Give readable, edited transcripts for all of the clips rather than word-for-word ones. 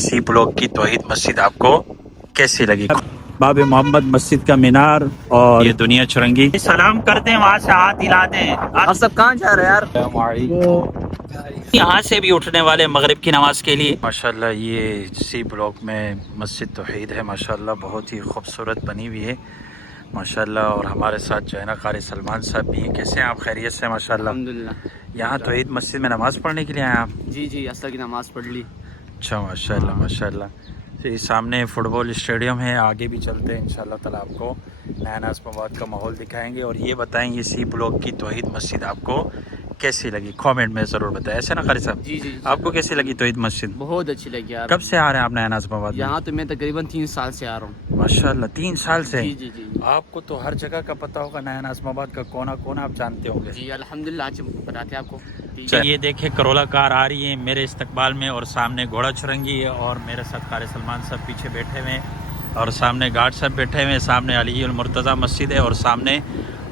C block की तौहीद मस्जिद आपको कैसी लगी? बाब मोहम्मद मस्जिद का मीनार और ये दुनिया चुरंगी। सलाम करते हैं, वहाँ से हाथ हिला दें। आप सब कहाँ जा रहे हैं यार? यहाँ से भी उठने वाले मगरिब की नमाज के लिए। माशाल्लाह ये सी ब्लॉक में मस्जिद तौहीद है, माशाल्लाह बहुत ही खूबसूरत बनी हुई है माशाल्लाह। और हमारे साथ जो है ना कारी सलमान साहब भी हैं। कैसे हैं आप? खैरियत से? माशाल्लाह। अल्हम्दुलिल्लाह। यहाँ तौहीद मस्जिद में नमाज़ पढ़ने के लिए आए आप? जी जी, असर की नमाज पढ़ ली। अच्छा माशाल्लाह माशाल्लाह। तो ये सामने फुटबॉल स्टेडियम है, आगे भी चलते हैं इंशाल्लाह ताला आपको नया नाज़माबाद का माहौल दिखाएंगे। और ये बताएं ये सी ब्लॉक की तौहीद मस्जिद आपको कैसी लगी? कमेंट में ज़रूर बताएं, ऐसे ना कारी साहब? जी जी, आपको कैसी लगी तौहीद मस्जिद? बहुत अच्छी लगी यार। कब से आ रहे हैं आप नया नाज़माबाद में? यहाँ तो मैं तकरीबन 3 साल से आ रहा हूँ। माशाल्लाह 3 साल से? जी जी जी आपको तो हर जगह का पता होगा, नया नाज़माबाद का कोना कोना आप जानते होंगे। जी, अल्हम्दुलिल्लाह। आज बताते हैं आपको। ये देखिए करोला कार आ रही है मेरे इस्तकबाल में, और सामने घोड़ा चुरंगी है, और मेरे साथ कारी सलमान साहब पीछे बैठे हुए हैं, और सामने गार्ड साहब बैठे हुए हैं। सामने अली उल मुर्तज़ा मस्जिद है, और सामने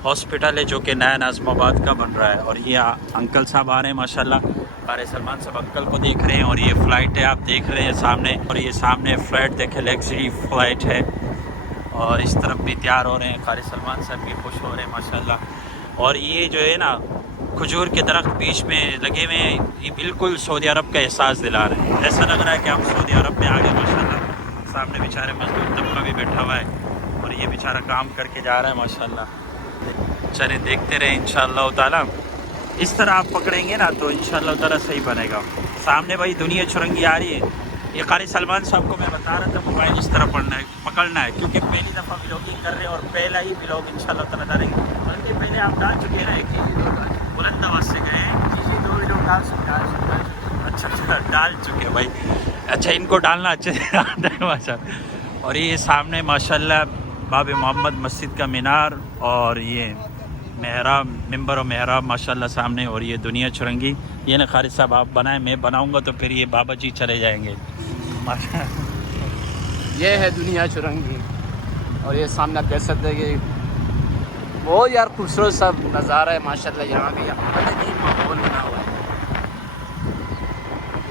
हॉस्पिटल है जो कि नया नाज़माबाद का बन रहा है। और ये अंकल साहब आ रहे हैं माशाल्लाह। कारी सलमान साहब अंकल को देख रहे हैं, और ये फ़्लाइट है आप देख रहे हैं सामने, और ये सामने फ़्लाइट देखे लग्जरी फ़्लाइट है। और इस तरफ भी तैयार हो रहे हैं, कारी सलमान साहब भी खुश हो रहे हैं माशाल्लाह। और ये जो है ना खजूर के दरख्त बीच में लगे हुए हैं, ये बिल्कुल सऊदी अरब का एहसास दिला रहे हैं। ऐसा लग रहा है कि हम सऊदी अरब में आ गए माशाल्लाह। सामने बेचारे मजदूर तबका भी बैठा हुआ है, और ये बेचारा काम करके जा रहा है माशाल्लाह। चले देखते रहे इंशाअल्लाह ताला। इस तरह आप पकड़ेंगे ना तो इंशाअल्लाह ताला सही बनेगा। सामने भाई दुनिया चुरंगी आ रही है। ये कारी सलमान साहब को मैं बता रहा था मोबाइल इस तरह पकड़ना है, क्योंकि पहली दफ़ा व्लॉगिंग कर रहे हैं, और पहला ही व्लॉग इंशाअल्लाह ताला डालेंगे। बल्कि पहले आप डाल चुके हैं बुलंद आवाज़ से गए हैं? जी, 2 वीडियो डाल सकते। अच्छा डाल चुके हैं भाई। अच्छा इनको डालना अच्छे से आता है माशाल्लाह। और ये सामने माशाल्लाह बाब मोहम्मद मस्जिद का मीनार, और ये मेहराब मिंबर और मेहराब माशाल्लाह सामने। और ये दुनिया चुरंगी, ये ना खालिद साहब आप बनाएं, मैं बनाऊंगा तो फिर ये बाबा जी चले जाएंगे ये है दुनिया चुरंगी, और ये सामने आप देख सकते हैं कि बहुत यार खूबसूरत सा नज़ारा है माशाल्लाह। यहाँ भी माहौल बना हुआ है।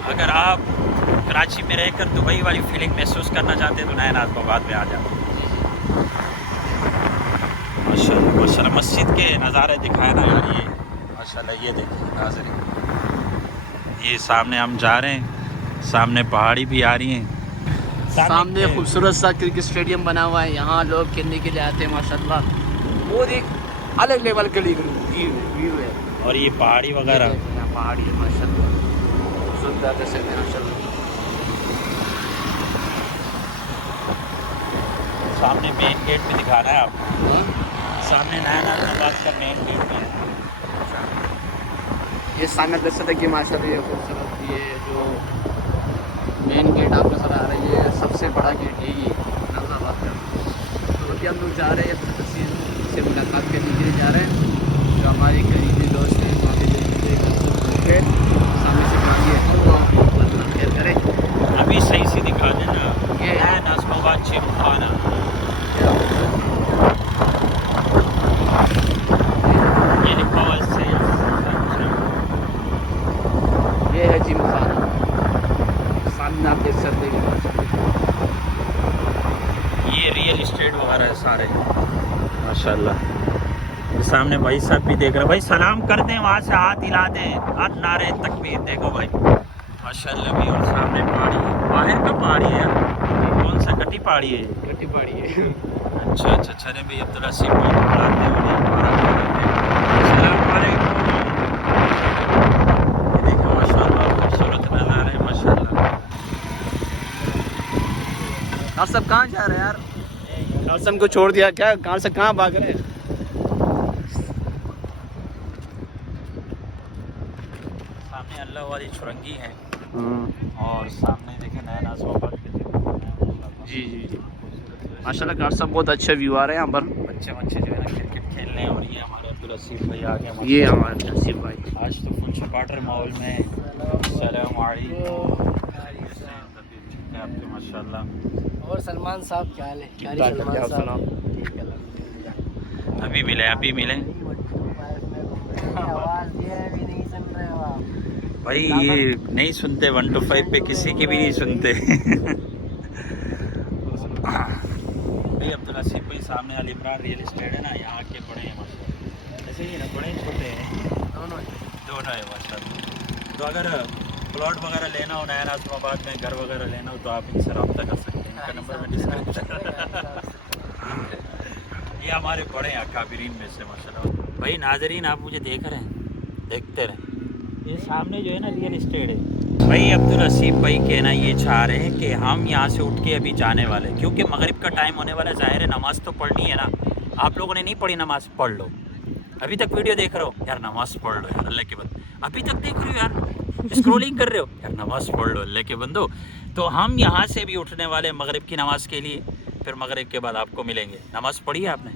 अगर आप कराची में रहकर दुबई वाली फीलिंग महसूस करना चाहते हैं तो नया नाज़माबाद में आ जाओ माशाल्लाह माशाल्लाह। मस्जिद के नज़ारे दिखाए ना यार, ये माशाल्लाह। ये देखिए नाज़रीन, ये सामने हम जा रहे हैं, सामने पहाड़ी भी आ रही हैं। सामने खूबसूरत सा क्रिकेट स्टेडियम बना हुआ है, यहाँ लोग खेलने के लिए आते हैं माशाल्लाह। बहुत एक अलग लेवल के व्यू है। और ये पहाड़ी वगैरह, पहाड़ी है माशाल्लाह, सुंदर जैसे माशाल्लाह। सामने मेन गेट भी दिखाना है आपको। सामने नया नाज़माबाद का मेन गेट भी है। ये सामने देख सकते कि माशाल्लाह ये खूबसूरत, ये जो मेन गेट आप नजर आ रही है, सबसे बड़ा गेट यही है नाज़माबाद का। तो अभी हम लोग जा रहे हैं किसी से मुलाकात करने के लिए जा रहे हैं, जो हमारे करीबी दोस्त हैं। सामने से अल्लाह खैर करे। अभी सही से दिखा देना, ये है नाज़माबाद चिमखाना। ये लिखा हुआ इससे, ये है जिम खाना। सामने आप देख सकते हैं ये रियल इस्टेट वगैरह है सारे माशाल्लाह। सामने भाई साहब भी देख रहे हैं। भाई सलाम कर दें, वहाँ से हाथ हिला दें, हाथ नारे तकबीर। देखो भाई माशाल्लाह भी। और सामने पहाड़ी, बाहर का पहाड़ी है, कौन सा गट्टी पहाड़ी है? गट्टी पड़ी है। अच्छा अच्छा। चले भाई अब्दुल्ला सिंह बुलाते हैं। अस्सलाम वालेकुम। ये देखो माशाल्लाह खूबसूरत नज़ारा है माशाल्लाह। आप सब कहाँ जा रहे हैं यार? मौसम को छोड़ दिया क्या? कहाँ से कहाँ भाग रहे हैं? सामने अल्लाह वाली चुरंगी है, और सामने देखें नया नाज़माबाद के। जी जी जी माशाल्लाह गार्ड साहब बहुत अच्छे व्यू आ रहे हैं यहाँ पर। बच्चे जो है ना क्रिकेट खेल रहे हैं। और ये हमारे अब्दुल रसीफ भाई आ गए। ये हमारे नसीब भाई आज तो फुल सपाटर माहौल में। सलाम वालेकुम आपके माशाल्लाह। और सलमान साहब क्या हाल है? अभी मिले आवाज़ ये भी नहीं सुन रहे हो आप? भाई ये नहीं सुनते 1 to 5 पे, किसी की भी नहीं सुनते। भाई अब्दुल हसीब भाई सामने अल इमरान रियल एस्टेट है ना, यहाँ के बड़े हैं माशाल्लाह, ऐसे ही है ना, बड़े छोटे हैं दोनों है माशाल्लाह। तो अगर प्लॉट वगैरह लेना हो नया नाज़िमाबाद में, घर वगैरह लेना हो तो आप इनसे रब्ता कर सकते हैं, इनका नंबर में डिस्क्रिप्शन। ये हमारे बड़े हैं अकाबिरीन में से माशाल्लाह। भाई नाजरीन आप मुझे देख रहे हैं, देखते रहें, ये सामने जो है ना रियल एस्टेट है। भाई अब्दुल हसीब भाई कहना ये चाह रहे हैं कि हम यहाँ से उठ के अभी जाने वाले, क्योंकि मगरिब का टाइम होने वाला, ज़ाहिर है नमाज़ तो पढ़नी है ना। आप लोगों ने नहीं पढ़ी नमाज़, पढ़ लो। अभी तक वीडियो देख रहे हो यार, नमाज़ पढ़ लो यार अल्लाह के बंदो। अभी तक देख रहे हो यार, स्क्रॉलिंग कर रहे हो यार, नमाज़ पढ़ लो अल्लाह के बंदो। तो हम यहाँ से भी उठने वाले मगरिब की नमाज़ के लिए, फिर मगरिब के बाद आपको मिलेंगे। नमाज़ पढ़ी है आपने?